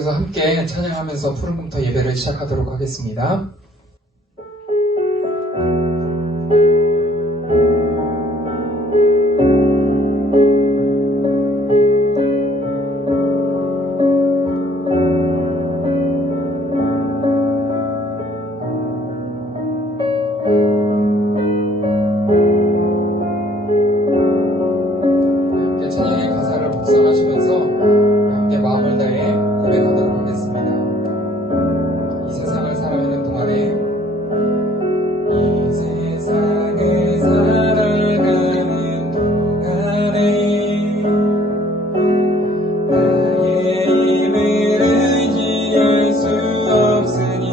계속해서 함께 찬양하면서 푸른공터 예배를 시작하도록 하겠습니다. 찬양의 가사를 묵상하시면서 함께 마음을 다해 고백하도록 하겠습니다. 이 세상을 살아가는 동안에 이 세상을 살아가는 동안에 나의 힘을 의지할 수 없으니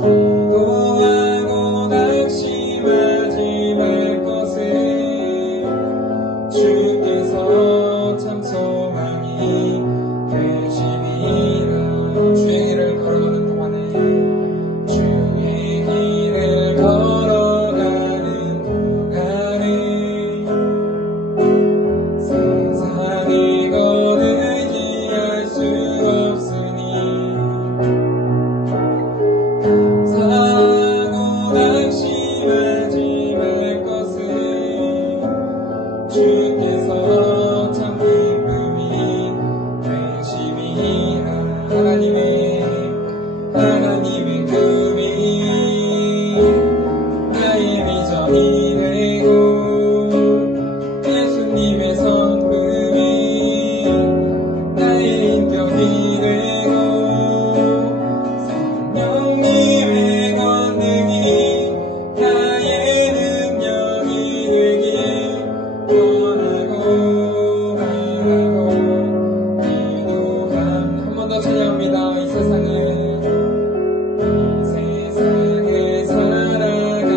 기도하고 낙심하지 말 것을 주께서 참 소망이 되시리라. 주의 길을 걸어가는 동안에 주의 길을 걸어가는 동안에 세상이 곧 의지할 수 없으니 감사하고 낙심하지 말 것을 주께서 참 기쁨이 되심이라. 하나님의 금이 나의 비전이 되고 예수님의 성품이 나의 인격이 되고 성령님의 권능이 나의 능력이 되길 원하고 바라고 기도함. 한 번 더 찬양합니다. 이 세상을 살아가는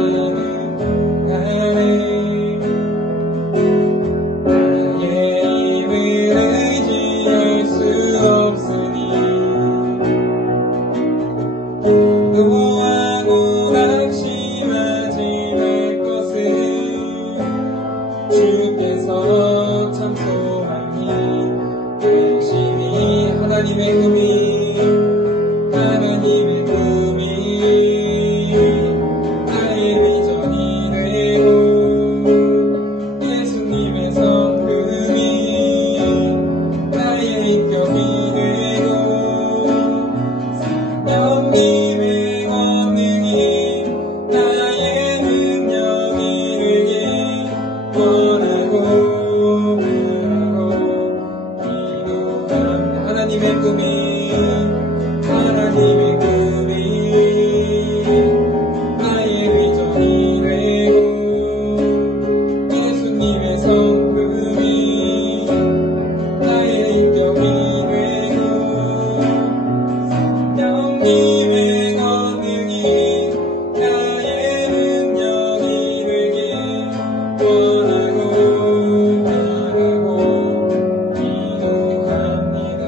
동안에 나의 힘을 의지할 수 없으니 기도하고 낙심하지 말 것을 주께서 참 소망이 되시니. 하나님의 금이 나의 비전이 되고 예수님의 성품이 나의 인격이 되고 성령님의 권능이 나의 능력이 되길 원하고 바라고 기도합니다. 하나님의 금이 나의 비전이 되고 예수님의 성품이 나의 인격이 되고 성령님의 권능이 나의 능력이 되길 원하고 바라고 기도합니다.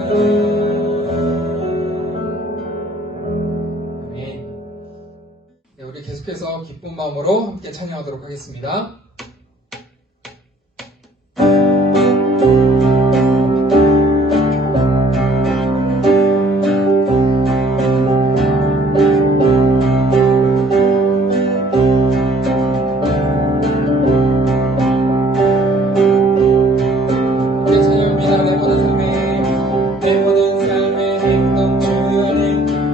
네, 우리 계속해서 기쁜 마음으로 함께 찬양하도록 하겠습니다. 내 모든 삶의 행동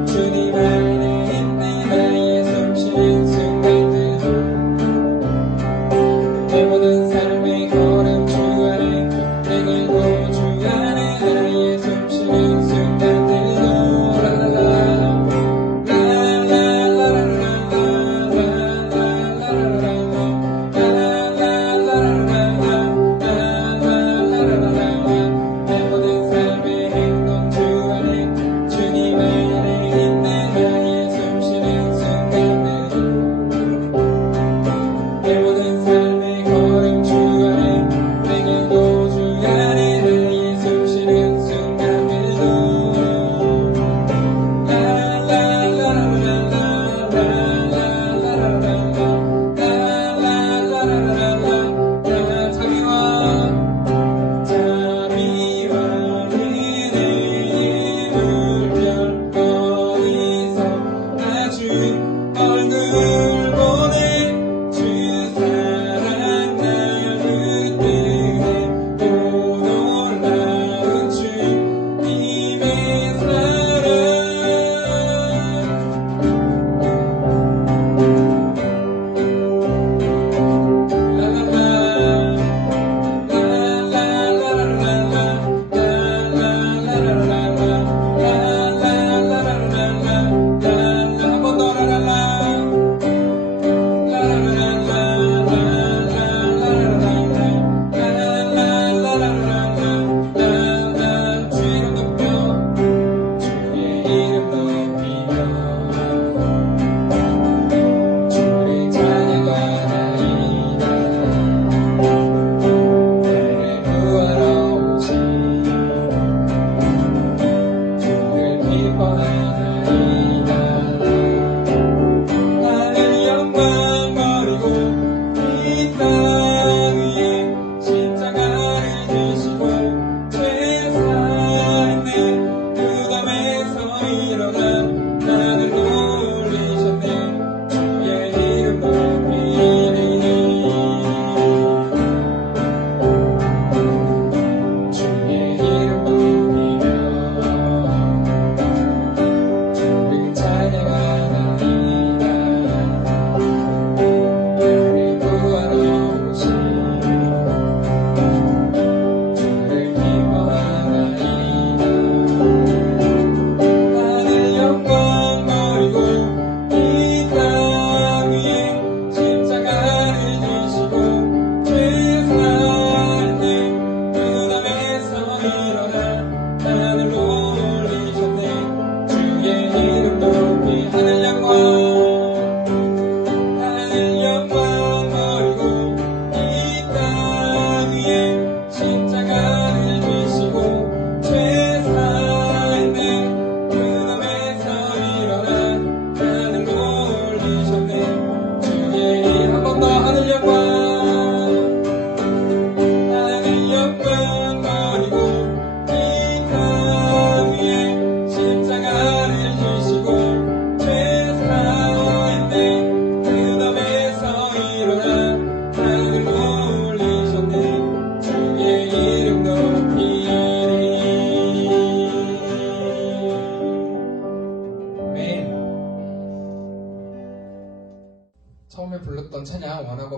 주님 안에 있는 나의 숨쉬는 순간들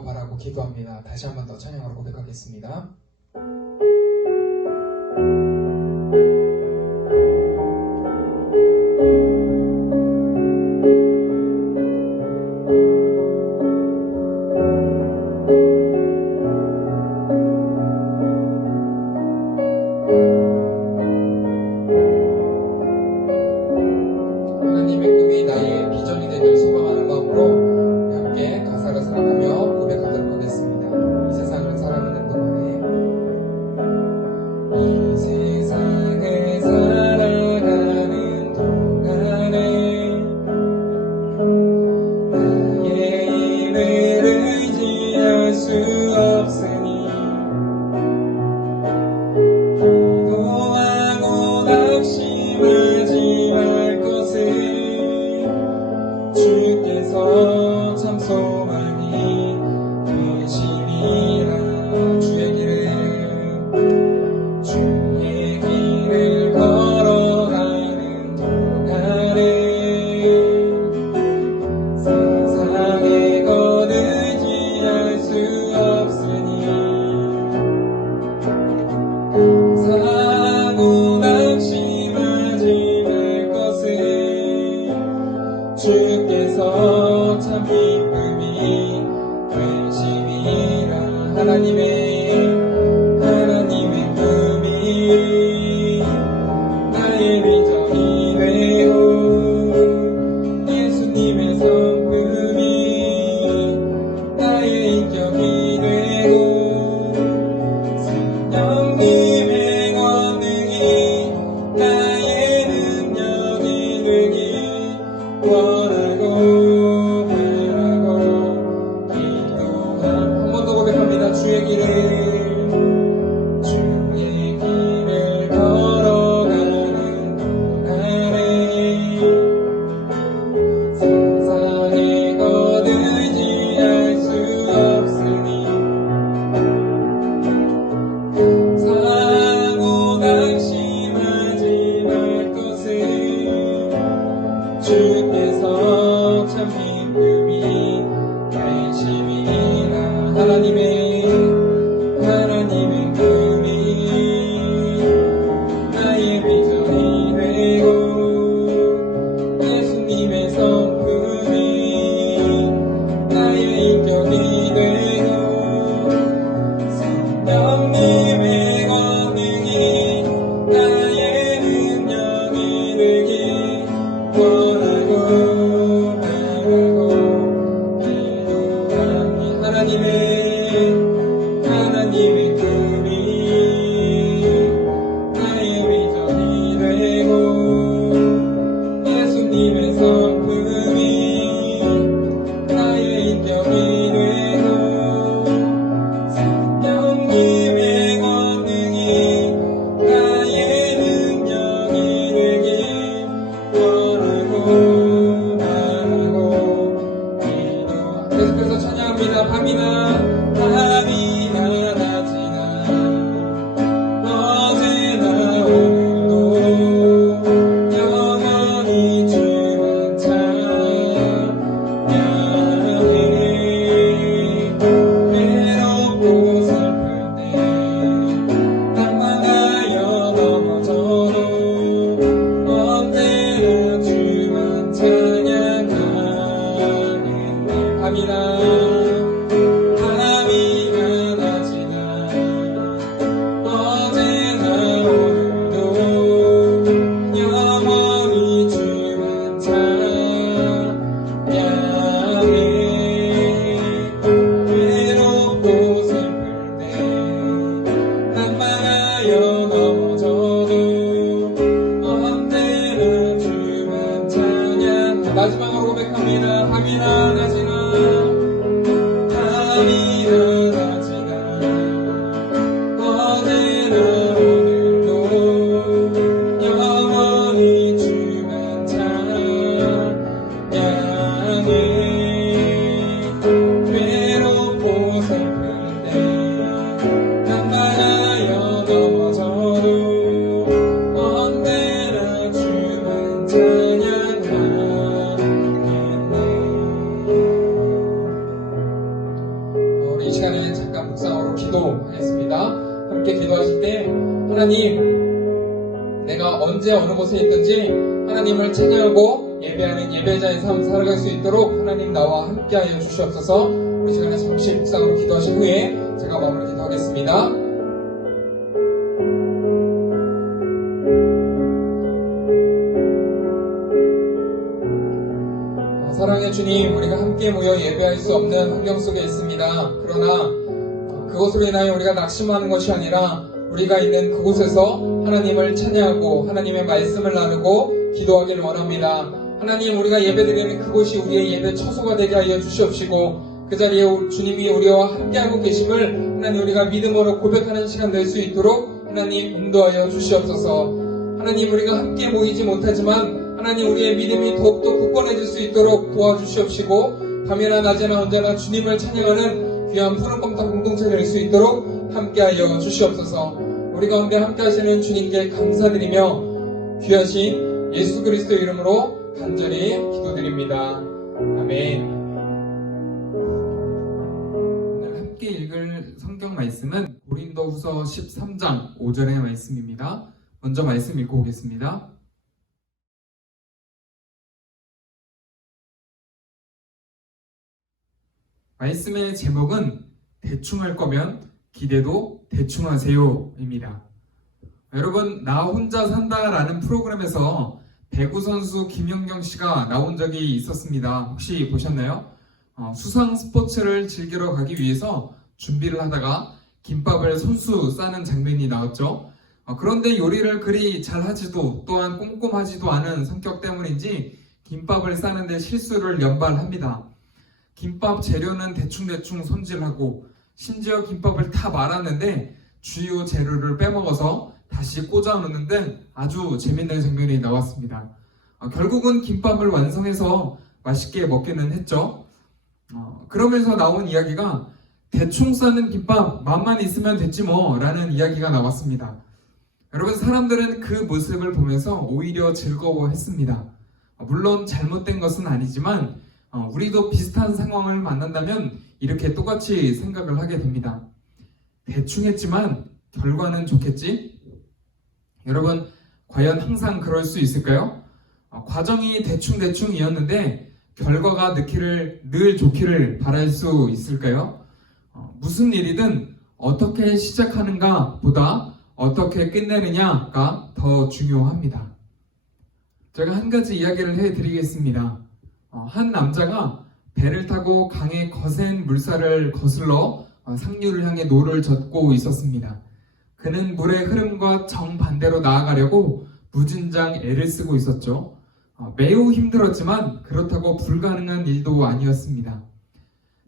주시기를 바라고 기도합니다. 다시 한 번 더 찬양으로 고백하겠습니다. 하나님의 꿈이 나의 비전이 되길 소망하는 마음으로 함께 가사를 생각하며 고백하도록 하겠습니다. 이 세상을 살아가는 동안에 이 세상을 살아가는 동안에 나의 힘을 의지할 수 없으니 기도하고 낙심하지 말 것을 주께서 참 소망이 되시리라. 주의 길을 걸어가는 동안에 세상의 것 의지할 수 없으니 감사하고 낙심하지 말 것을 주께서 참 기쁨이 되시리라. 하나님의 꿈이 나의 비전이 되고 예수님의 성품이 나의 인격이 되고 성령님의 권능이 나의 능력이 되기 원하고 바라고 기도함. 한 번 더 고백합니다. 주의 길을 걸어가는 동안에 세상의 것 의지할 수 없으니 감사하고 낙심하지 말 것을 주께서 참 기쁨이 되시리라. 하나님의 꿈이 나의 비전이 되고 예수님의 성품이 나의 인격이 되고 성령님의 권능이 나의 능력이 되기 원하고 바라고 기도합니다. 하나님의 꿈이 나의 비전이 되고 예수님의 성품이 나의 인격이 되고 성령님의 권능이 나의 능력이 되기 원하고 바라고 기도합니다. 계속해서 찬양합니다. 밤이나 낮이나 어제나 오늘도 영원히 주만 찬양해. 외롭고 슬플 때 낙망하여 넘어져도 언제나 주만 찬양하겠네. 밤이나 낮이나 어제나 오늘도 영원히 주만 찬양해. 외롭고 슬플 때 낙망하여 넘어져도 언제나 주만 찬양. 마지막으로 고백합니다. 밤이나 낮이나 어제나 오늘도 영원히 주만 찬양해. 외롭고 슬플 때 낙망하여 넘어져도 언제나 주만 찬양하겠네. 우리 이 시간에 잠깐 묵상으로 기도하겠습니다. 함께 기도하실 때 하나님, 내가 언제 어느 곳에 있든지 하나님을 찬양하고 예배하는 예배자의 삶 살아갈 수 있도록 하나님 나와 함께하여 주시옵소서. 우리 시간에 잠시 묵상으로 기도하신 후에 제가 마무리 기도하겠습니다. 사랑의 주님, 우리가 함께 모여 예배할 수 없는 환경 속에 있습니다. 그러나 그것으로 인하여 우리가 낙심하는 것이 아니라 우리가 있는 그곳에서 하나님을 찬양하고 하나님의 말씀을 나누고 기도하기를 원합니다. 하나님, 우리가 예배드리는 그곳이 우리의 예배 처소가 되게 하여 주시옵시고 그 자리에 주님이 우리와 함께하고 계심을 하나님 우리가 믿음으로 고백하는 시간 될 수 있도록 하나님 인도하여 주시옵소서. 하나님, 우리가 함께 모이지 못하지만 하나님 우리의 믿음이 더욱더 굳건해질 수 있도록 도와주시옵시고 밤이나 낮에나 언제나 주님을 찬양하는 귀한 푸른 검토 공동체 될 수 있도록 함께하여 주시옵소서. 우리 가운데 함께하시는 주님께 감사드리며 귀하신 예수 그리스도 이름으로 간절히 기도드립니다. 아멘. 오늘 함께 읽을 성경 말씀은 고린도후서 13장 5절의 말씀입니다. 먼저 말씀 읽고 오겠습니다. 말씀의 제목은 대충 할 거면 기대도 대충 하세요 입니다. 여러분, 나 혼자 산다라는 프로그램에서 배구 선수 김연경 씨가 나온 적이 있었습니다. 혹시 보셨나요? 수상 스포츠를 즐기러 가기 위해서 준비를 하다가 김밥을 손수 싸는 장면이 나왔죠. 그런데 요리를 그리 잘하지도 또한 꼼꼼하지도 않은 성격 때문인지 김밥을 싸는데 실수를 연발합니다. 김밥 재료는 대충대충 손질하고 심지어 김밥을 다 말았는데 주요 재료를 빼먹어서 다시 꽂아 놓는 등 아주 재밌는 장면이 나왔습니다. 결국은 김밥을 완성해서 맛있게 먹기는 했죠. 그러면서 나온 이야기가 대충 싸는 김밥 맛만 있으면 됐지 뭐 라는 이야기가 나왔습니다. 여러분, 사람들은 그 모습을 보면서 오히려 즐거워했습니다. 물론 잘못된 것은 아니지만 우리도 비슷한 상황을 만난다면 이렇게 똑같이 생각을 하게 됩니다. 대충 했지만 결과는 좋겠지? 여러분, 과연 항상 그럴 수 있을까요? 과정이 대충대충이었는데 결과가 늘 좋기를 바랄 수 있을까요? 무슨 일이든 어떻게 시작하는가 보다 어떻게 끝내느냐가 더 중요합니다. 제가 한 가지 이야기를 해드리겠습니다. 한 남자가 배를 타고 강의 거센 물살을 거슬러 상류를 향해 노를 젓고 있었습니다. 그는 물의 흐름과 정반대로 나아가려고 무진장 애를 쓰고 있었죠. 매우 힘들었지만 그렇다고 불가능한 일도 아니었습니다.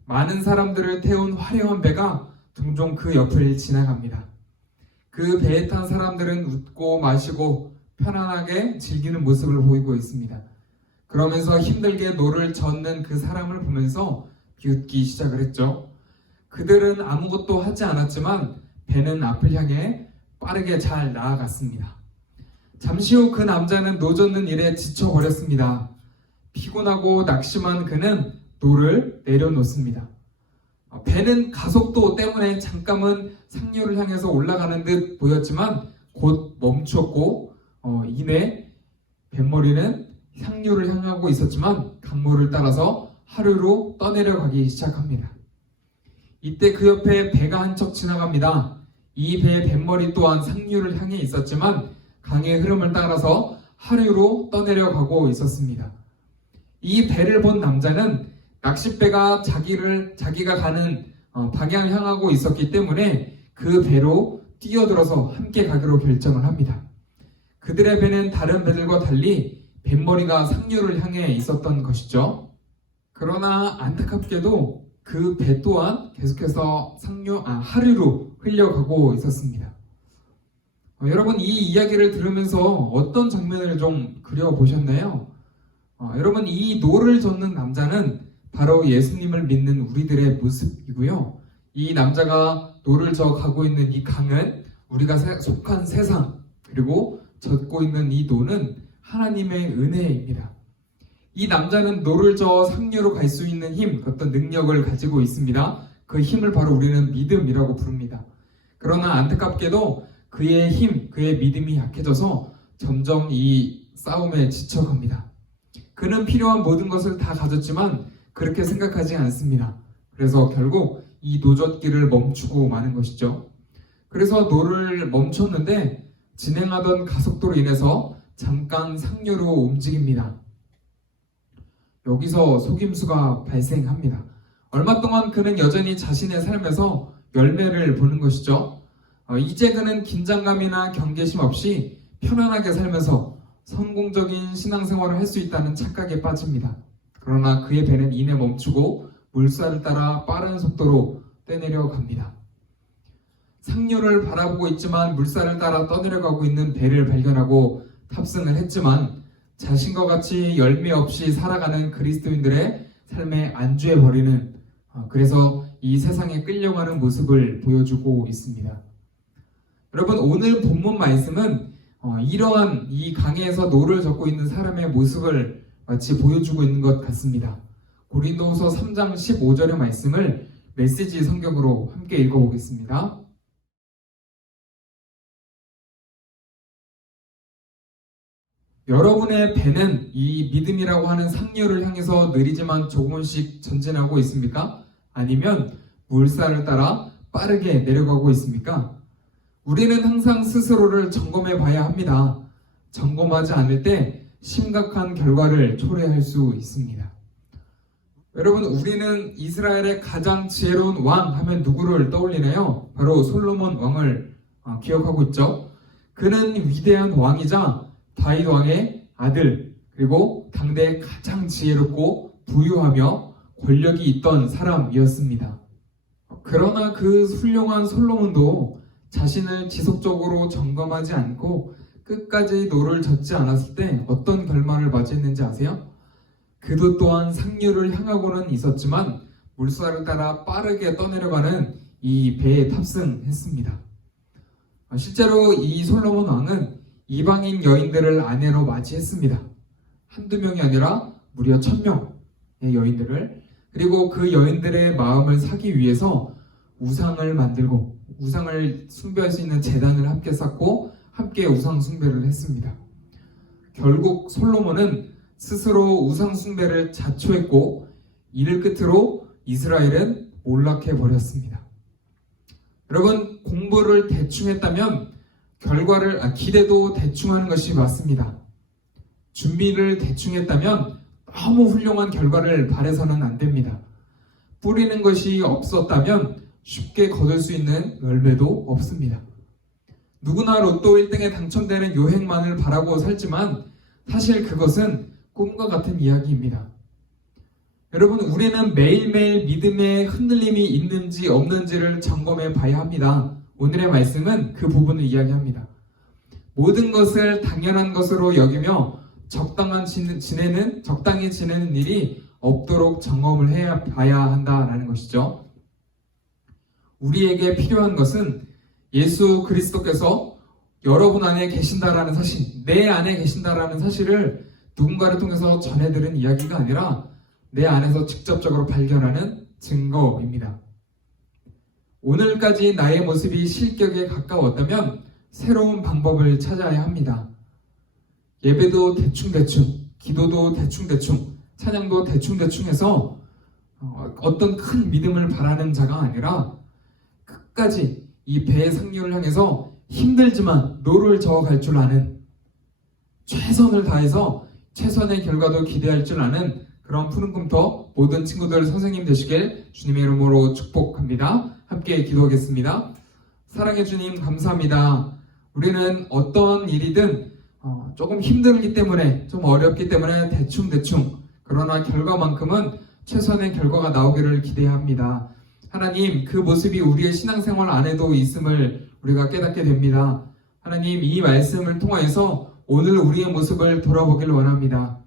많은 사람들을 태운 화려한 배가 종종 그 옆을 지나갑니다. 그 배에 탄 사람들은 웃고 마시고 편안하게 즐기는 모습을 보이고 있습니다. 그러면서 힘들게 노를 젓는 그 사람을 보면서 비웃기 시작을 했죠. 그들은 아무것도 하지 않았지만 배는 앞을 향해 빠르게 잘 나아갔습니다. 잠시 후 그 남자는 노 젓는 일에 지쳐버렸습니다. 피곤하고 낙심한 그는 노를 내려놓습니다. 배는 가속도 때문에 잠깐은 상류를 향해서 올라가는 듯 보였지만 곧 멈추었고 이내 뱃머리는 상류를 향하고 있었지만 강물을 따라서 하류로 떠내려가기 시작합니다. 이때 그 옆에 배가 한 척 지나갑니다. 이 배의 뱃머리 또한 상류를 향해 있었지만 강의 흐름을 따라서 하류로 떠내려가고 있었습니다. 이 배를 본 남자는 낚싯배가 자기가 가는 방향을 향하고 있었기 때문에 그 배로 뛰어들어서 함께 가기로 결정을 합니다. 그들의 배는 다른 배들과 달리 뱃머리가 상류를 향해 있었던 것이죠. 그러나 안타깝게도 그 배 또한 계속해서 하류로 흘려가고 있었습니다. 여러분, 이 이야기를 들으면서 어떤 장면을 좀 그려보셨나요? 여러분, 이 노를 젓는 남자는 바로 예수님을 믿는 우리들의 모습이고요. 이 남자가 노를 저 가고 있는 이 강은 우리가 속한 세상, 그리고 젓고 있는 이 노는 하나님의 은혜입니다. 이 남자는 노를 저어 상류로 갈 수 있는 힘, 어떤 능력을 가지고 있습니다. 그 힘을 바로 우리는 믿음이라고 부릅니다. 그러나 안타깝게도 그의 힘, 그의 믿음이 약해져서 점점 이 싸움에 지쳐갑니다. 그는 필요한 모든 것을 다 가졌지만 그렇게 생각하지 않습니다. 그래서 결국 이 노젓기를 멈추고 마는 것이죠. 그래서 노를 멈췄는데 진행하던 가속도로 인해서 잠깐 상류로 움직입니다. 여기서 속임수가 발생합니다. 얼마 동안 그는 여전히 자신의 삶에서 열매를 보는 것이죠. 이제 그는 긴장감이나 경계심 없이 편안하게 살면서 성공적인 신앙생활을 할 수 있다는 착각에 빠집니다. 그러나 그의 배는 이내 멈추고 물살을 따라 빠른 속도로 떠내려 갑니다. 상류를 바라보고 있지만 물살을 따라 떠내려가고 있는 배를 발견하고 탑승을 했지만 자신과 같이 열매 없이 살아가는 그리스도인들의 삶에 안주해버리는, 그래서 이 세상에 끌려가는 모습을 보여주고 있습니다. 여러분, 오늘 본문 말씀은 이러한 이 강에서 노를 젓고 있는 사람의 모습을 마치 보여주고 있는 것 같습니다. 고린도후서 3장 15절의 말씀을 메시지 성경으로 함께 읽어보겠습니다. 여러분의 배는 이 믿음이라고 하는 상류를 향해서 느리지만 조금씩 전진하고 있습니까? 아니면 물살을 따라 빠르게 내려가고 있습니까? 우리는 항상 스스로를 점검해 봐야 합니다. 점검하지 않을 때 심각한 결과를 초래할 수 있습니다. 여러분, 우리는 이스라엘의 가장 지혜로운 왕 하면 누구를 떠올리나요? 바로 솔로몬 왕을 기억하고 있죠. 그는 위대한 왕이자 다윗 왕의 아들, 그리고 당대에 가장 지혜롭고 부유하며 권력이 있던 사람이었습니다. 그러나 그 훌륭한 솔로몬도 자신을 지속적으로 점검하지 않고 끝까지 노를 젓지 않았을 때 어떤 결말을 맞이했는지 아세요? 그도 또한 상류를 향하고는 있었지만 물살을 따라 빠르게 떠내려가는 이 배에 탑승했습니다. 실제로 이 솔로몬 왕은 이방인 여인들을 아내로 맞이했습니다. 한두 명이 아니라 무려 1000명의 여인들을, 그리고 그 여인들의 마음을 사기 위해서 우상을 만들고 우상을 숭배할 수 있는 제단을 함께 쌓고 함께 우상 숭배를 했습니다. 결국 솔로몬은 스스로 우상 숭배를 자초했고 이를 끝으로 이스라엘은 몰락해 버렸습니다. 여러분, 공부를 대충 했다면 기대도 대충 하는 것이 맞습니다. 준비를 대충 했다면 너무 훌륭한 결과를 바라서는 안 됩니다. 뿌리는 것이 없었다면 쉽게 거둘 수 있는 열매도 없습니다. 누구나 로또 1등에 당첨되는 요행만을 바라고 살지만 사실 그것은 꿈과 같은 이야기입니다. 여러분, 우리는 매일매일 믿음의 흔들림이 있는지 없는지를 점검해 봐야 합니다. 오늘의 말씀은 그 부분을 이야기합니다. 모든 것을 당연한 것으로 여기며 적당히 지내는 일이 없도록 점검을 해야 봐야 한다라는 것이죠. 우리에게 필요한 것은 예수 그리스도께서 여러분 안에 계신다라는 사실, 내 안에 계신다라는 사실을 누군가를 통해서 전해들은 이야기가 아니라 내 안에서 직접적으로 발견하는 증거입니다. 오늘까지 나의 모습이 실격에 가까웠다면 새로운 방법을 찾아야 합니다. 예배도 대충대충, 기도도 대충대충, 찬양도 대충대충 해서 어떤 큰 믿음을 바라는 자가 아니라 끝까지 이 배의 상류를 향해서 힘들지만 노를 저어갈 줄 아는, 최선을 다해서 최선의 결과도 기대할 줄 아는 그런 푸른 꿈터 모든 친구들 선생님 되시길 주님의 이름으로 축복합니다. 함께 기도하겠습니다. 사랑해 주님, 감사합니다. 우리는 어떤 일이든 조금 힘들기 때문에, 좀 어렵기 때문에 대충대충, 그러나 결과만큼은 최선의 결과가 나오기를 기대합니다. 하나님, 그 모습이 우리의 신앙생활 안에도 있음을 우리가 깨닫게 됩니다. 하나님, 이 말씀을 통하여서 오늘 우리의 모습을 돌아보길 원합니다.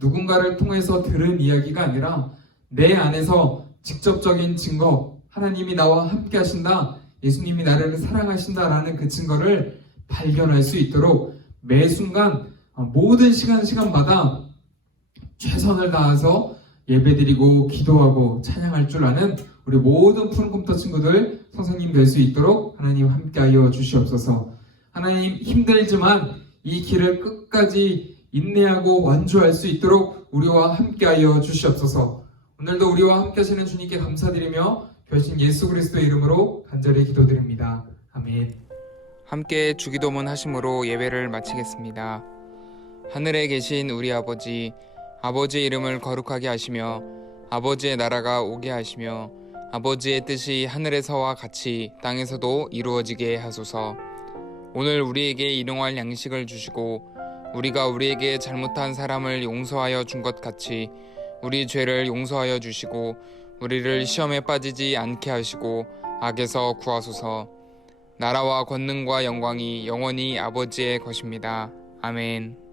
누군가를 통해서 들은 이야기가 아니라 내 안에서 직접적인 증거, 하나님이 나와 함께 하신다, 예수님이 나를 사랑하신다라는 그 증거를 발견할 수 있도록 매 순간 모든 시간마다 최선을 다해서 예배드리고 기도하고 찬양할 줄 아는 우리 모든 푸른 컴퓨터 친구들 선생님 될 수 있도록 하나님 함께하여 주시옵소서. 하나님, 힘들지만 이 길을 끝까지 인내하고 완주할 수 있도록 우리와 함께하여 주시옵소서. 오늘도 우리와 함께 하시는 주님께 감사드리며 결신 예수 그리스도의 이름으로 간절히 기도드립니다. 아멘. 함께 주기도문 하심으로 예배를 마치겠습니다. 하늘에 계신 우리 아버지, 아버지의 이름을 거룩하게 하시며 아버지의 나라가 오게 하시며 아버지의 뜻이 하늘에서와 같이 땅에서도 이루어지게 하소서. 오늘 우리에게 일용할 양식을 주시고 우리가 우리에게 잘못한 사람을 용서하여 준 것 같이 우리 죄를 용서하여 주시고 우리를 시험에 빠지지 않게 하시고 악에서 구하소서. 나라와 권능과 영광이 영원히 아버지의 것입니다. 아멘.